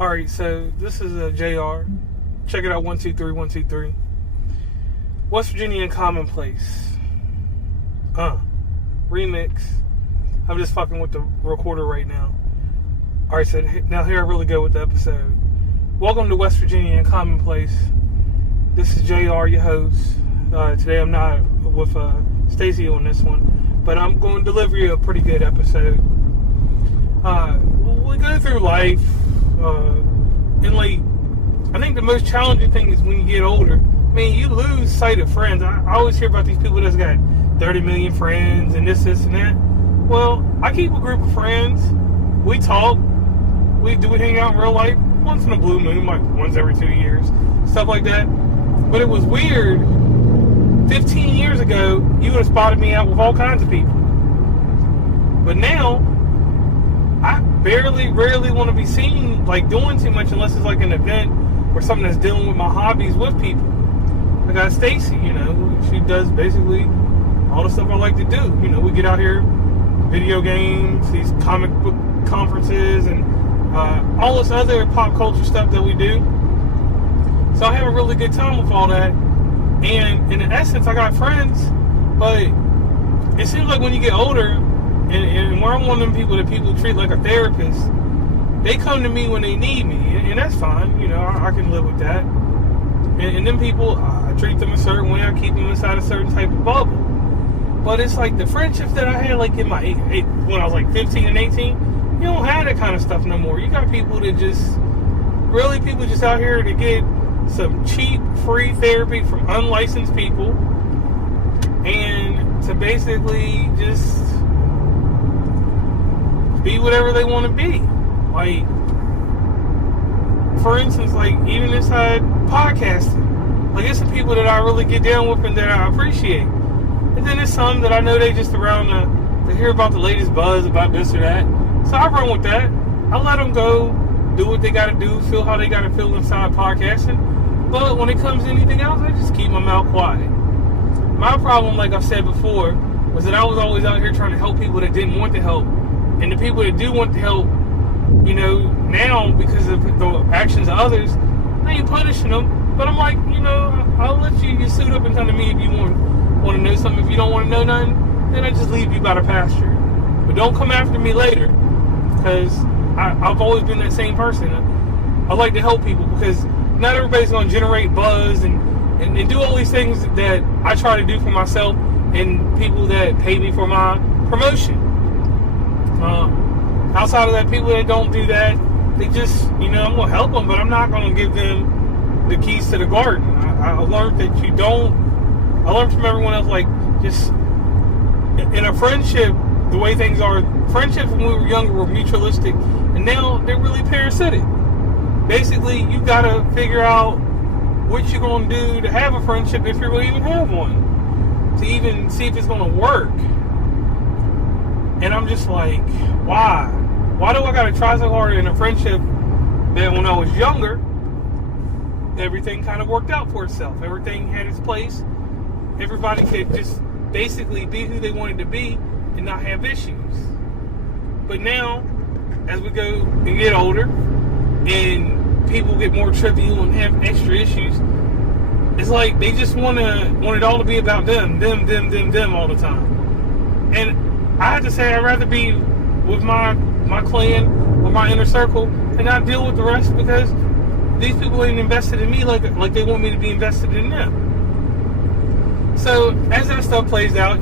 Alright, so this is a JR. Check it out, 123, 123. West Virginia Commonplace. Remix. I'm just fucking with the recorder right now. Alright, so now here I really go with the episode. Welcome to West Virginia and Commonplace. This is JR, your host. Today I'm not with Stacy on this one, but I'm going to deliver you a pretty good episode. We go through life, and like, I think the most challenging thing is when you get older. I mean, you lose sight of friends. I always hear about these people that's got 30 million friends and this and that. Well, I keep a group of friends. We talk. We hang out in real life once in a blue moon, like once every 2 years, stuff like that. But it was weird. 15 years ago, you would have spotted me out with all kinds of people. But now, I rarely want to be seen like doing too much unless it's like an event or something that's dealing with my hobbies with people. I got Stacy, she does basically all the stuff I like to do. We get out here, video games, these comic book conferences, and all this other pop culture stuff that we do. So I have a really good time with all that. And in essence, I got friends, but it seems like when you get older, and where I'm one of them people that people treat like a therapist, they come to me when they need me, and that's fine. I can live with that. And them people, I treat them a certain way. I keep them inside a certain type of bubble. But it's like the friendships that I had, like in my when I was like 15 and 18, you don't have that kind of stuff no more. You got people that people just out here to get some cheap, free therapy from unlicensed people, and to basically just be whatever they want to be. Like, for instance, like even inside podcasting, like it's some people that I really get down with and that I appreciate, and then there's some that I know they just around to hear about the latest buzz about this or that. So I run with that. I let them go do what they got to do, feel how they got to feel inside podcasting. But when it comes to anything else, I just keep my mouth quiet. My problem, like I've said before, was that I was always out here trying to help people that didn't want the help. And the people that do want the help, now because of the actions of others, I ain't punishing them. But I'm like, I'll let you suit up and come to me if you want to know something. If you don't want to know nothing, then I just leave you by the pasture. But don't come after me later, because I've always been that same person. I like to help people because not everybody's going to generate buzz and do all these things that I try to do for myself and people that pay me for my promotion. Outside of that, people that don't do that, they just, I'm going to help them, but I'm not going to give them the keys to the garden. I learned that I learned from everyone else, like, just in a friendship, the way things are, friendships when we were younger were mutualistic, and now they're really parasitic. Basically, you got to figure out what you're going to do to have a friendship, if you're going to even have one, to even see if it's going to work. And I'm just like, why? Why do I got to try so hard in a friendship that when I was younger, everything kind of worked out for itself. Everything had its place. Everybody could just basically be who they wanted to be and not have issues. But now, as we go and get older, and people get more trivial and have extra issues, it's like they just want it all to be about them all the time. And I have to say, I'd rather be with my clan or my inner circle and not deal with the rest, because these people ain't invested in me like they want me to be invested in them. So as that stuff plays out,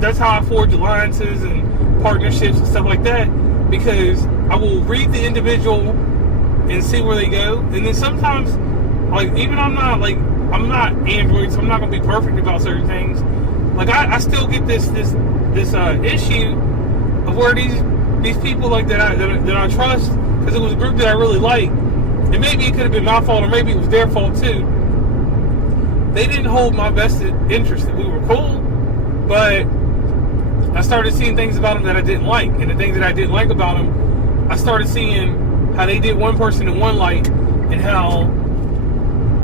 that's how I forge alliances and partnerships and stuff like that, because I will read the individual and see where they go. And then sometimes, like, even I'm not Android, so I'm not going to be perfect about certain things. Like, I still get this issue of where these people like that I trust, because it was a group that I really like, and maybe it could have been my fault, or maybe it was their fault too. They didn't hold my vested interest. We were cool, but I started seeing things about them that I didn't like, and the things that I didn't like about them, I started seeing how they did one person in one light, and how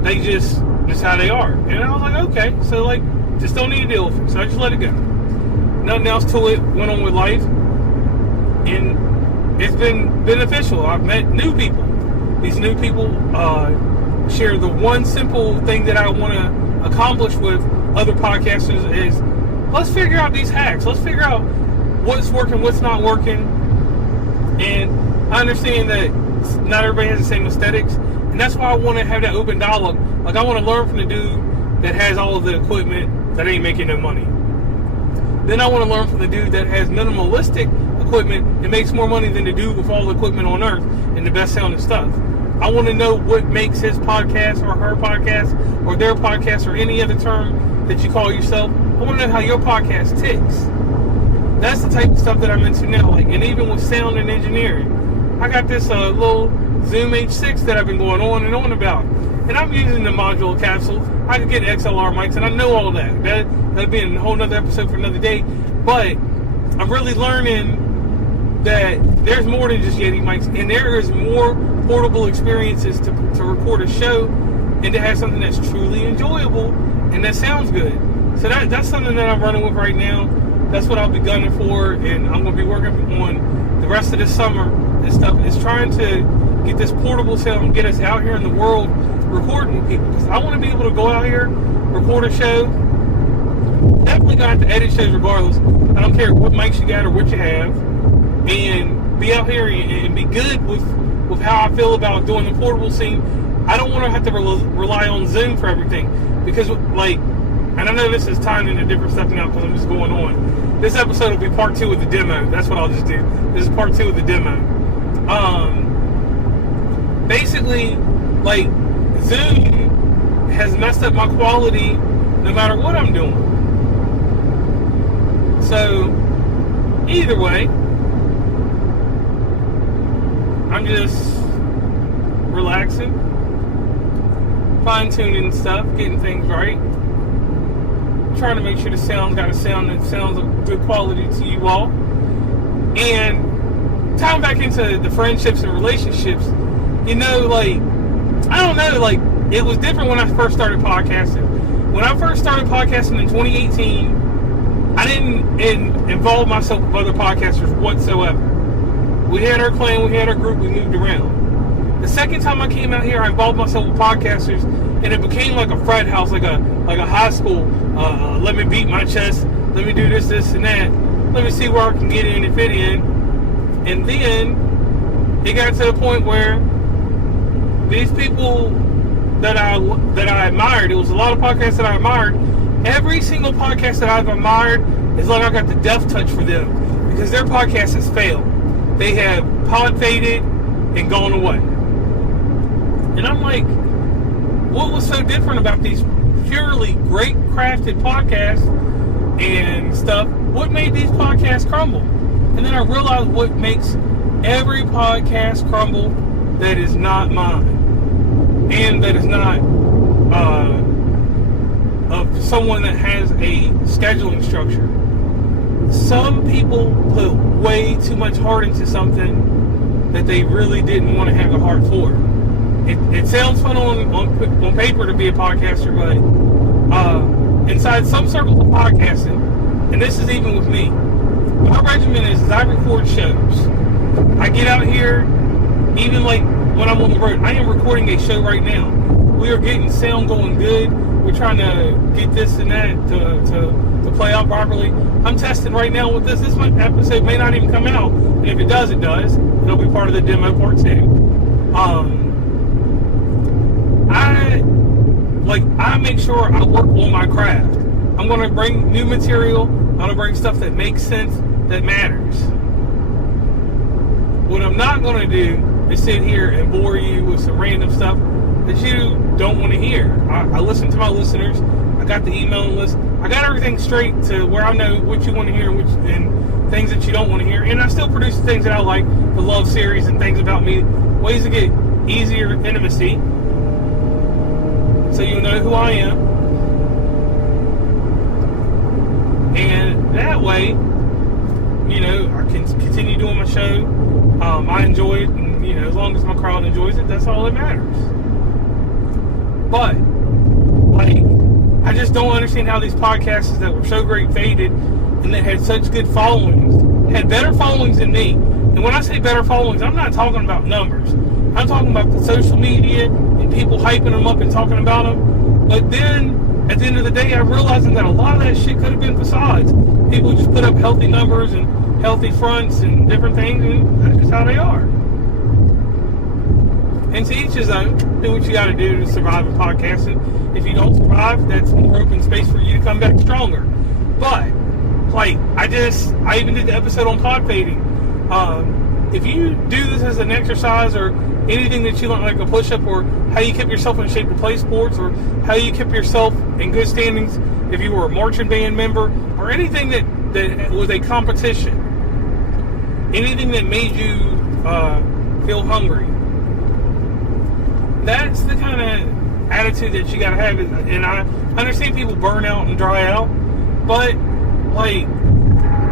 they just how they are. And I was like, okay, so like, just don't need to deal with it. So I just let it go. Nothing else to it. Went on with life. And it's been beneficial. I've met new people. These new people share the one simple thing that I want to accomplish with other podcasters is let's figure out these hacks. Let's figure out what's working, what's not working. And I understand that not everybody has the same aesthetics, and that's why I want to have that open dialogue. Like, I want to learn from the dude that has all of the equipment that ain't making no money. Then I want to learn from the dude that has minimalistic equipment that makes more money than the dude with all the equipment on earth and the best sounding stuff. I want to know what makes his podcast or her podcast or their podcast or any other term that you call yourself. I want to know how your podcast ticks. That's the type of stuff that I'm into now. Like, and even with sound and engineering, I got this little Zoom H6 that I've been going on and on about, and I'm using the module capsule. I can get XLR mics, and I know all that. That'd be a whole nother episode for another day. But I'm really learning that there's more than just Yeti mics, and there is more portable experiences to record a show and to have something that's truly enjoyable and that sounds good. So that's something that I'm running with right now. That's what I'll be gunning for, and I'm going to be working on the rest of this summer and stuff. Is trying to get this portable sound and get us out here in the world recording with people, because I want to be able to go out here, record a show. Definitely got to edit shows regardless. I don't care what mics you got or what you have, and be out here and be good with how I feel about doing the portable scene. I don't want to have to rely on Zoom for everything, because and I know this is tying into different stuff now because I'm just going on. This episode will be part 2 of the demo. That's what I'll just do. This is part 2 of the demo. Basically, Zoom has messed up my quality no matter what I'm doing. So, either way, I'm just relaxing, fine-tuning stuff, getting things right, trying to make sure the sound got a sound that sounds of good quality to you all. And tying back into the friendships and relationships, I don't know, it was different when I first started podcasting. When I first started podcasting in 2018, I didn't involve myself with other podcasters whatsoever. We had our clan, we had our group, we moved around. The second time I came out here, I involved myself with podcasters, and it became like a frat house, like a high school. Let me beat my chest, let me do this, and that. Let me see where I can get in and fit in. And then it got to the point where these people that I admired, it was a lot of podcasts that I admired. Every single podcast that I've admired is like I got the death touch for them, because their podcast has failed. They have pod faded and gone away. And I'm like, what was so different about these purely great crafted podcasts and stuff? What made these podcasts crumble? And then I realized what makes every podcast crumble that is not mine, and that is not of someone that has a scheduling structure. Some people put way too much heart into something that they really didn't want to have the heart for. It sounds fun on paper to be a podcaster, but inside some circles of podcasting, and this is even with me, my regimen is I record shows. I get out here, even when I'm on the road. I am recording a show right now. We are getting sound going good. We're trying to get this and that to play out properly. I'm testing right now with this. This episode may not even come out, and if it does, it does. It'll be part of the demo part 2. I make sure I work on my craft. I'm going to bring new material. I'm going to bring stuff that makes sense, that matters. What I'm not going to do is sit here and bore you with some random stuff that you don't want to hear. I listen to my listeners. I got the email list. I got everything straight to where I know what you want to hear and things that you don't want to hear. And I still produce the things that I like, the love series and things about me, ways to get easier intimacy, so you'll know who I am. And that way, I can continue doing my show. I enjoy it, and as long as my crowd enjoys it, that's all that matters. But I just don't understand how these podcasts that were so great faded, and that had such good followings, had better followings than me. And when I say better followings, I'm not talking about numbers. I'm talking about the social media and people hyping them up and talking about them. But then, at the end of the day, I'm realizing that a lot of that shit could have been facades. People just put up healthy numbers and healthy fronts and different things, and that's just how they are. And to each his own. Do what you got to do to survive in podcasting. If you don't survive, that's more open space for you to come back stronger. But, like, I even did the episode on pod fading. If you do this as an exercise or anything that you want, like a push-up, or how you keep yourself in shape to play sports, or how you keep yourself in good standings if you were a marching band member, or anything that was a competition, anything that made you feel hungry, that's the kind of attitude that you gotta have. And I understand people burn out and dry out, but, like,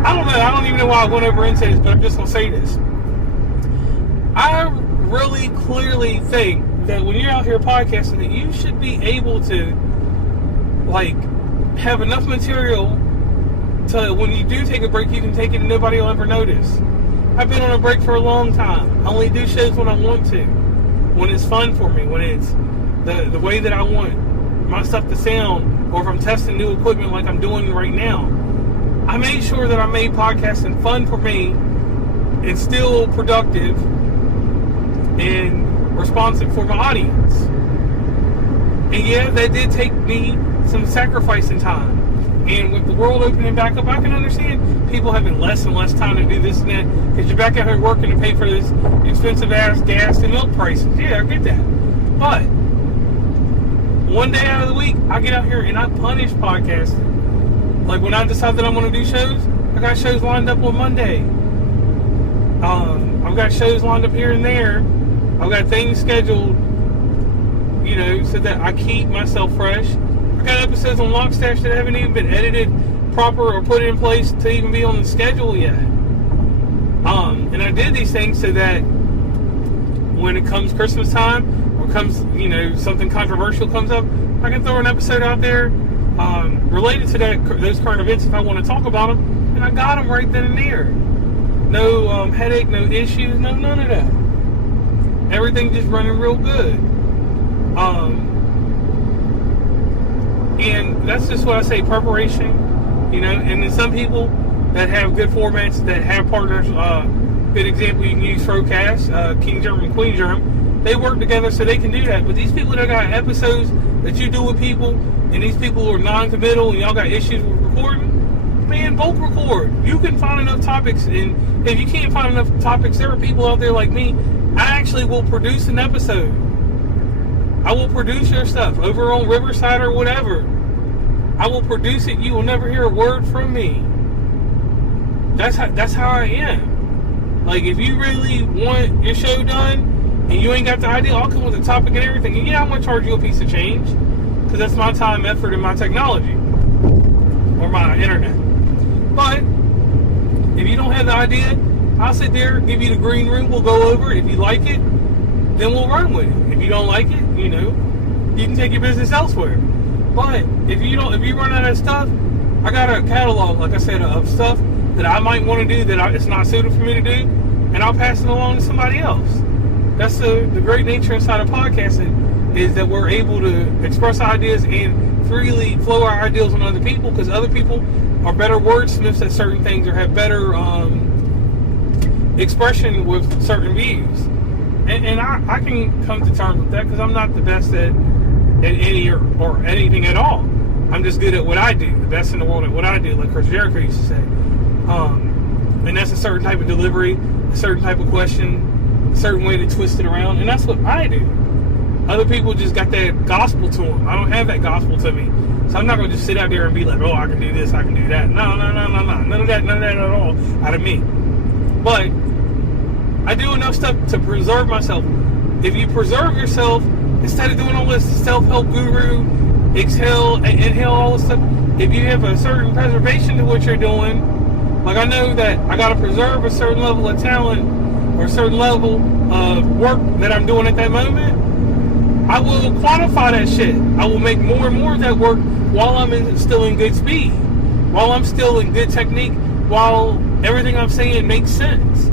I don't know, I don't even know why I went over into this, but I'm just gonna say this. I really clearly think that when you're out here podcasting, that you should be able to, like, have enough material to, when you do take a break, you can take it and nobody will ever notice. I've been on a break for a long time. I only do shows when I want to, when it's fun for me, when it's the way that I want my stuff to sound, or if I'm testing new equipment like I'm doing right now. I made sure that I made podcasting fun for me and still productive and responsive for my audience. And yeah, that did take me some sacrifice in time. And with the world opening back up, I can understand people having less and less time to do this and that, because you're back out here working to pay for this expensive ass gas and milk prices. Yeah, I get that. But one day out of the week, I get out here and I punish podcasting. Like, when I decide that I'm going to do shows, I got shows lined up on Monday. I've got shows lined up here and there. I've got things scheduled, you know, so that I keep myself fresh. I got episodes on Lockstash that haven't even been edited proper or put in place to even be on the schedule yet. And I did these things so that when it comes Christmas time, or comes, you know, something controversial comes up, I can throw an episode out there related to those current events if I want to talk about them, and I got them right then and there. No headache, no issues, none of that. Everything just running real good. And that's just what I say, preparation, you know. And then some people that have good formats, that have partners, good example you can use Frocast, King German, Queen German, they work together so they can do that. But these people that got episodes that you do with people, and these people who are non-committal and y'all got issues with recording, man, both record. You can find enough topics, and if you can't find enough topics, there are people out there like me. I actually will produce an episode. I will produce your stuff over on Riverside or whatever. I will produce it. You will never hear a word from me. That's how I am. Like, if you really want your show done and you ain't got the idea, I'll come with the topic and everything. And yeah, I'm gonna charge you a piece of change, because that's my time, effort, and my technology, or my internet. But if you don't have the idea, I'll sit there, give you the green room, we'll go over it. If you like it, then we'll run with it. If you don't like it, you know, you can take your business elsewhere. But if you run out of stuff, I got a catalog, like I said, of stuff that I might want to do that it's not suited for me to do, and I'll pass it along to somebody else. That's the great nature inside of podcasting, is that we're able to express ideas and freely flow our ideas on other people, because other people are better wordsmiths at certain things, or have better expression with certain views. And I can come to terms with that, because I'm not the best at any or anything at all. I'm just good at what I do, the best in the world at what I do, like Chris Jericho used to say. And that's a certain type of delivery, a certain type of question, a certain way to twist it around, and that's what I do. Other people just got that gospel to them. I don't have that gospel to me. So I'm not going to just sit out there and be like, oh, I can do this, I can do that. No. None of that at all out of me. But I do enough stuff to preserve myself. If you preserve yourself, instead of doing all this self-help guru, inhale all this stuff, if you have a certain preservation to what you're doing, like I know that I got to preserve a certain level of talent or a certain level of work that I'm doing at that moment, I will quantify that shit. I will make more and more of that work while I'm still in good speed, while I'm still in good technique, while everything I'm saying makes sense.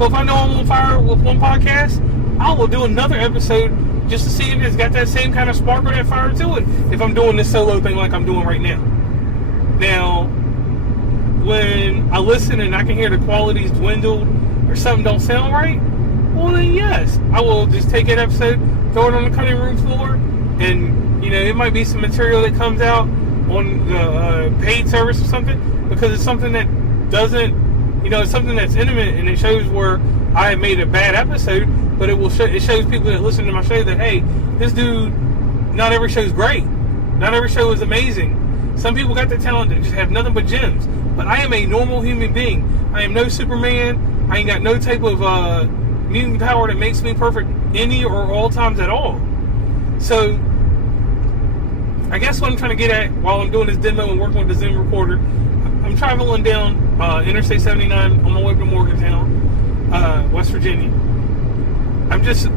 So if I know I'm on fire with one podcast, I will do another episode just to see if it's got that same kind of spark or that fire to it. If I'm doing this solo thing like I'm doing right now. Now, when I listen and I can hear the quality's dwindled or something don't sound right, well then yes, I will just take that episode, throw it on the cutting room floor, and it might be some material that comes out on the paid service or something, because it's something that doesn't, it's something that's intimate, and it shows where I made a bad episode, but it shows people that listen to my show that, hey, this dude, not every show's great, not every show is amazing. Some people got the talent that just have nothing but gems, but I am a normal human being. I am no Superman. I ain't got no type of mutant power that makes me perfect any or all times at all. So I guess what I'm trying to get at while I'm doing this demo and working with the Zoom recorder, I'm traveling down Interstate 79 on my way to Morgantown, West Virginia. I'm just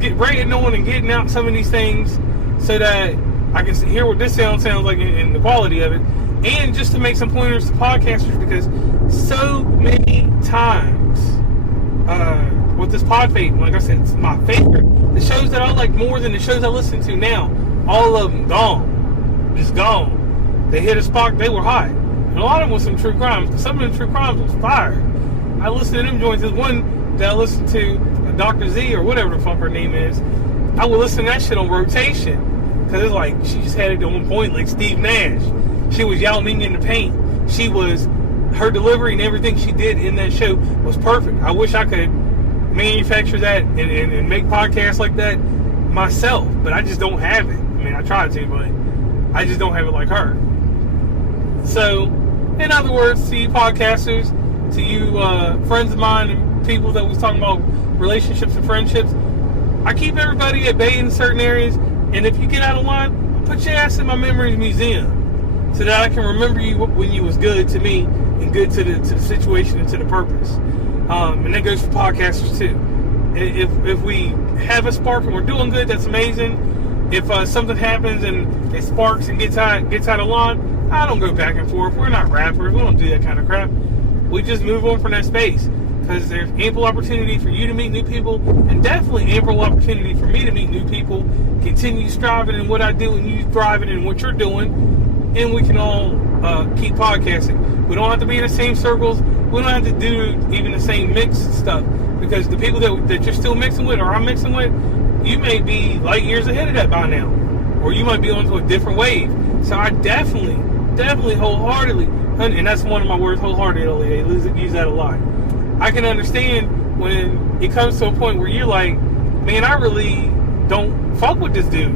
getting right knowing and getting out some of these things so that I can hear what this sounds like and the quality of it, and just to make some pointers to podcasters, because so many times with this Podfade, like I said, it's my favorite. The shows that I like more than the shows I listen to now, all of them gone, just gone. They hit a spot, they were hot, and a lot of them was some true crimes. Some of the true crimes was fire. I listened to them joints. There's one that I listened to, Dr. Z or whatever the fuck her name is. I would listen to that shit on rotation. Because it's like, she just had it on point like Steve Nash. She was Yao Ming in the paint. Her delivery and everything she did in that show was perfect. I wish I could manufacture that and make podcasts like that myself. But I just don't have it. I mean, I tried to, but I just don't have it like her. So, in other words, to you podcasters, to you friends of mine and people that was talking about relationships and friendships, I keep everybody at bay in certain areas. And if you get out of line, I'll put your ass in my memories museum so that I can remember you when you was good to me and good to the situation and to the purpose. And that goes for podcasters too. If we have a spark and we're doing good, that's amazing. If something happens and it sparks and gets out of line, I don't go back and forth. We're not rappers. We don't do that kind of crap. We just move on from that space. Because there's ample opportunity for you to meet new people, and definitely ample opportunity for me to meet new people, continue striving in what I do and you thriving in what you're doing, and we can all keep podcasting. We don't have to be in the same circles. We don't have to do even the same mix stuff, because the people that you're still mixing with or I'm mixing with, you may be light years ahead of that by now, or you might be onto a different wave. So I definitely wholeheartedly, and that's one of my words, wholeheartedly, I use that a lot. I can understand when it comes to a point where you're like, man, I really don't fuck with this dude.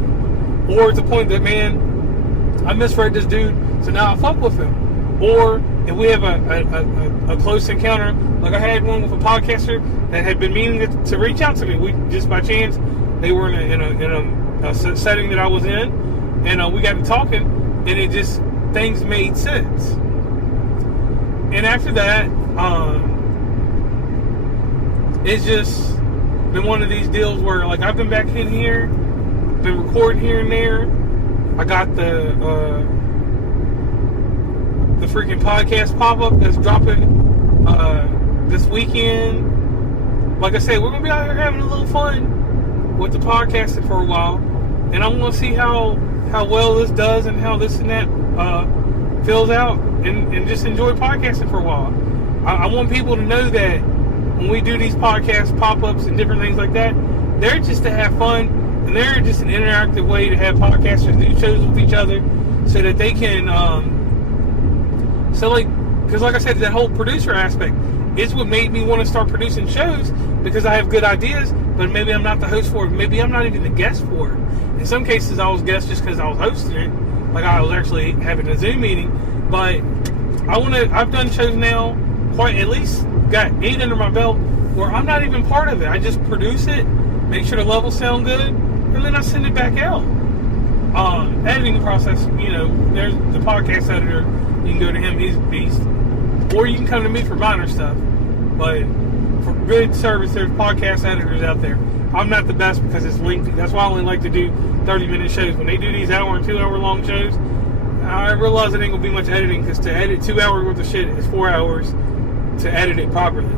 Or it's a point that, man, I misread this dude, so now I fuck with him. Or if we have a close encounter, like I had one with a podcaster that had been meaning to reach out to me. We just by chance, they were in a setting that I was in, and we got to talking, and it just, things made sense. And after that, it's just been one of these deals where, like, I've been back in here, been recording here and there. I got the freaking podcast pop-up that's dropping this weekend. Like I said, we're gonna be out here having a little fun with the podcasting for a while, and I'm gonna see how well this does and how this and that fills out, and just enjoy podcasting for a while. I want people to know that when we do these podcast pop-ups and different things like that, they're just to have fun, and they're just an interactive way to have podcasters do shows with each other, so that they can, because like I said, that whole producer aspect is what made me want to start producing shows, because I have good ideas, but maybe I'm not the host for it, maybe I'm not even the guest for it. In some cases, I was guest just because I was hosting it, like I was actually having a Zoom meeting, but I've done shows now, quite at least got 8 under my belt, where I'm not even part of it. I just produce it, make sure the levels sound good, and then I send it back out. Editing process, there's the podcast editor. You can go to him, he's a beast. Or you can come to me for minor stuff. But for good service, there's podcast editors out there. I'm not the best because it's lengthy. That's why I only like to do 30-minute shows. When they do these hour and 2 hour long shows, I realize it ain't going to be much editing, because to edit 2 hours worth of shit is 4 hours to edit it properly.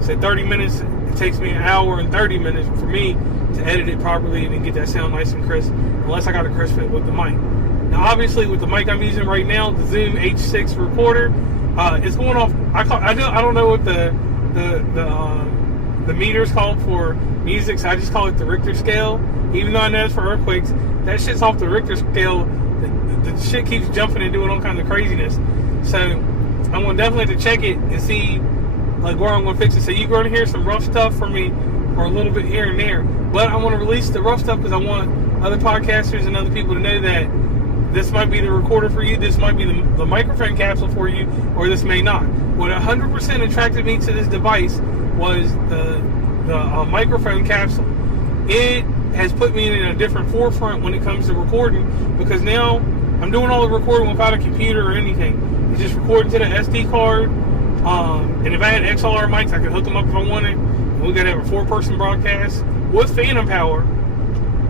So 30 minutes, it takes me an hour and 30 minutes for me to edit it properly and then get that sound nice and crisp, unless I got to crisp it with the mic. Now, obviously, with the mic I'm using right now, the Zoom H6 recorder, it's going off. I don't know what the meter's called for music, so I just call it the Richter scale. Even though I know it's for earthquakes, that shit's off the Richter scale. The shit keeps jumping and doing all kinds of craziness. So I'm gonna definitely have to check it and see like where I'm gonna fix it. So you're gonna hear some rough stuff from me for a little bit here and there, but I want to release the rough stuff because I want other podcasters and other people to know that this might be the recorder for you, this might be the microphone capsule for you, or this may not. What 100% attracted me to this device was the microphone capsule. It has put me in a different forefront when it comes to recording, because now I'm doing all the recording without a computer or anything. It's just recording to the SD card. And if I had XLR mics, I could hook them up if I wanted. And we could have a 4-person broadcast with phantom power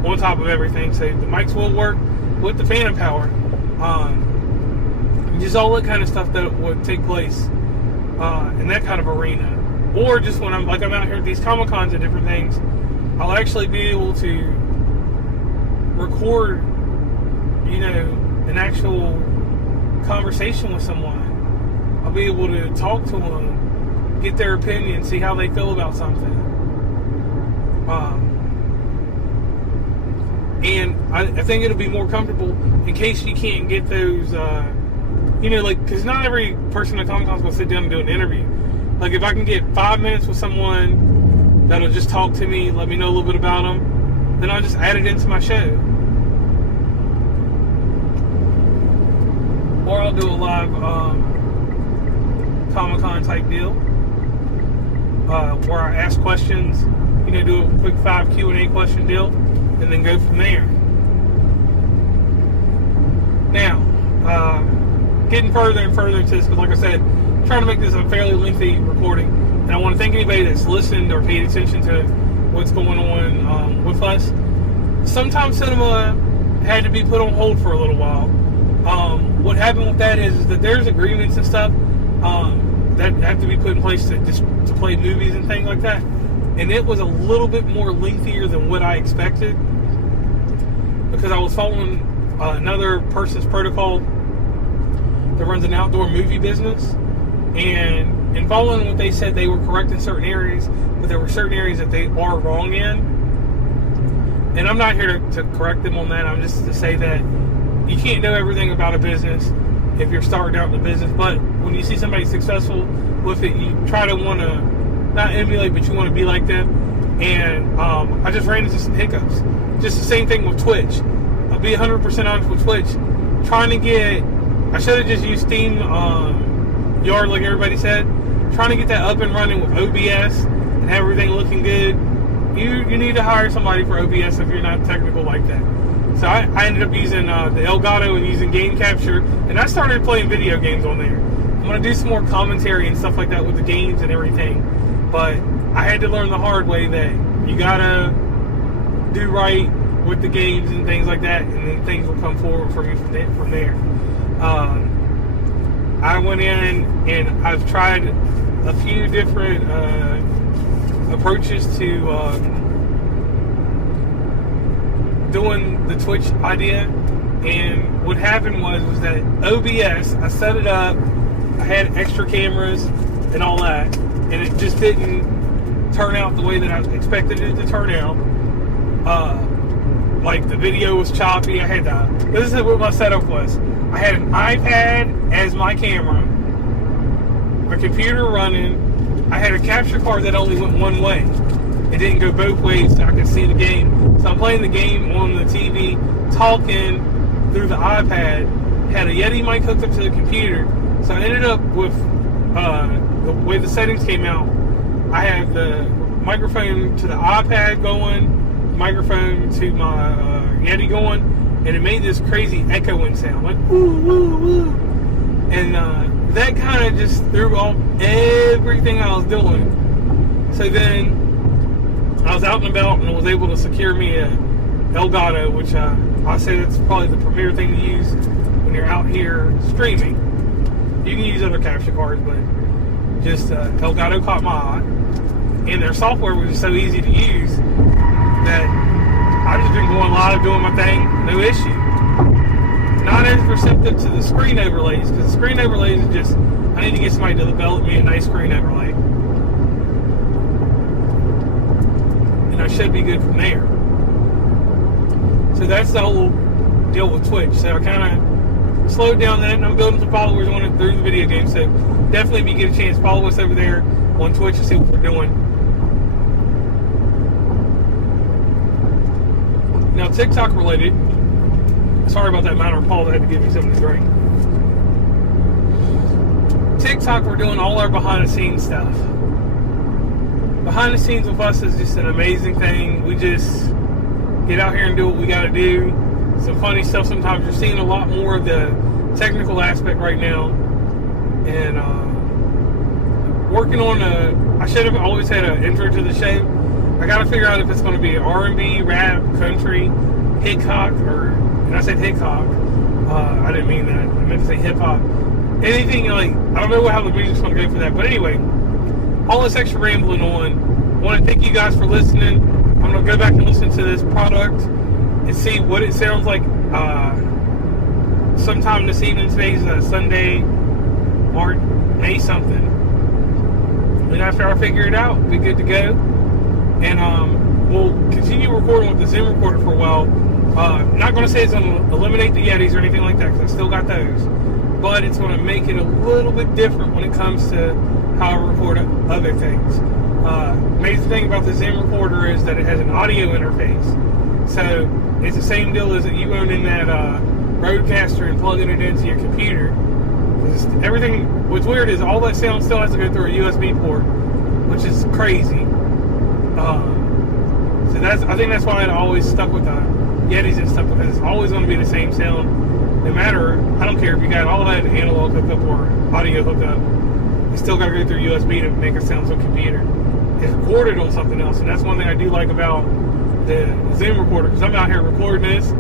on top of everything. So the mics will work with the phantom power. Just all that kind of stuff that would take place in that kind of arena. Or just when I'm out here at these Comic-Cons and different things, I'll actually be able to record, an actual conversation with someone. I'll be able to talk to them, get their opinion, see how they feel about something. And I think it'll be more comfortable in case you can't get those, because not every person at Comic-Con is going to sit down and do an interview. Like, if I can get 5 minutes with someone that'll just talk to me, let me know a little bit about them, then I'll just add it into my show. Or I'll do a live Comic-Con type deal, where I ask questions, do a quick 5 Q&A question deal, and then go from there. Now, getting further and further into this, because like I said, I'm trying to make this a fairly lengthy recording, and I want to thank anybody that's listened or paid attention to what's going on with us. Sometimes cinema had to be put on hold for a little while. What happened with that is that there's agreements and stuff that have to be put in place to play movies and things like that. And it was a little bit more lengthier than what I expected, because I was following another person's protocol that runs an outdoor movie business, and following what they said, they were correct in certain areas, but there were certain areas that they are wrong in. And I'm not here to correct them on that. I'm just to say that you can't know everything about a business if you're starting out in the business, but when you see somebody successful with it, you try to want to not emulate, but you want to be like them. And I just ran into some hiccups. Just the same thing with Twitch. I'll be 100% honest with Twitch. I should have just used Steam Yard like everybody said. Trying to get that up and running with OBS and have everything looking good. You need to hire somebody for OBS if you're not technical like that. So I ended up using the Elgato and using Game Capture, and I started playing video games on there. I'm going to do some more commentary and stuff like that with the games and everything, but I had to learn the hard way that you got to do right with the games and things like that, and then things will come forward for me from there. I went in and I've tried a few different approaches to doing the Twitch idea, and what happened was that OBS, I set it up, I had extra cameras and all that, and it just didn't turn out the way that I expected it to turn out. Like the video was choppy. This is what my setup was. I had an iPad as my camera, a computer running, I had a capture card that only went one way. It didn't go both ways so I could see the game. So I'm playing the game on the TV, talking through the iPad, had a Yeti mic hooked up to the computer. So I ended up with, the way the settings came out, I had the microphone to the iPad going, microphone to my Yeti going, and it made this crazy echoing sound, like woo, woo, woo. And that kind of just threw off everything I was doing. So then I was out and about and was able to secure me a Elgato, which I say that's probably the premier thing to use when you're out here streaming. You can use other capture cards, but just Elgato caught my eye, and their software was just so easy to use that I've just been going live doing my thing, no issue. Not as receptive to the screen overlays, because the screen overlays is just, I need to get somebody to develop me a nice screen overlay, and I should be good from there. So that's the whole deal with Twitch. So I kind of slowed down that, and I'm building some followers on it through the video game. So definitely, if you get a chance, follow us over there on Twitch and see what we're doing. Now, TikTok related. Sorry about that minor pause. I had to give you something to drink. TikTok, we're doing all our behind the scenes stuff. Behind the scenes with us is just an amazing thing. We just get out here and do what we got to do. Some funny stuff sometimes. You're seeing a lot more of the technical aspect right now. And working on I should have always had an intro to the show. I got to figure out if it's going to be R&B, rap, country, hip-hop, and I said hip-hop. I didn't mean that. I meant to say hip-hop. Anything like, I don't know how the music's going to go for that. But anyway, all this extra rambling on. I want to thank you guys for listening. I'm going to go back and listen to this product and see what it sounds like sometime this evening. Today's Sunday, May something. And after I figure it out, we'll be good to go. And we'll continue recording with the Zoom recorder for a while. Not going to say it's going to eliminate the Yetis or anything like that, because I still got those. But it's going to make it a little bit different when it comes to how I record other things. Amazing thing about the Zoom recorder is that it has an audio interface. So it's the same deal as that you own in that Rodecaster and plugging it into your computer. Everything, what's weird is all that sound still has to go through a USB port, which is crazy. So I think that's why I always stuck with the Yetis and stuff, because it's always going to be the same sound. No matter, I don't care if you got all that analog hookup or audio hookup, you still got to go through USB to make it sound so computer. It's recorded on something else, and that's one thing I do like about the Zoom recorder, because I'm out here recording this,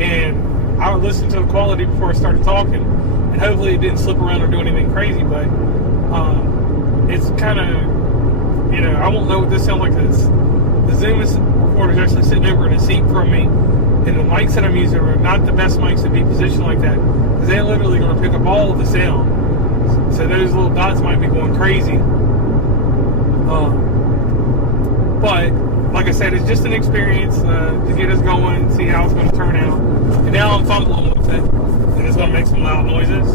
and I would listen to the quality before I started talking, and hopefully it didn't slip around or do anything crazy, but it's kind of, I won't know what this sounds like, because the Zoom recorder is actually sitting over in a seat from me, and the mics that I'm using are not the best mics to be positioned like that, because they're literally going to pick up all of the sound. So those little dots might be going crazy. But like I said, it's just an experience to get us going, see how it's going to turn out. And now I'm fumbling with it, and it's going to make some loud noises.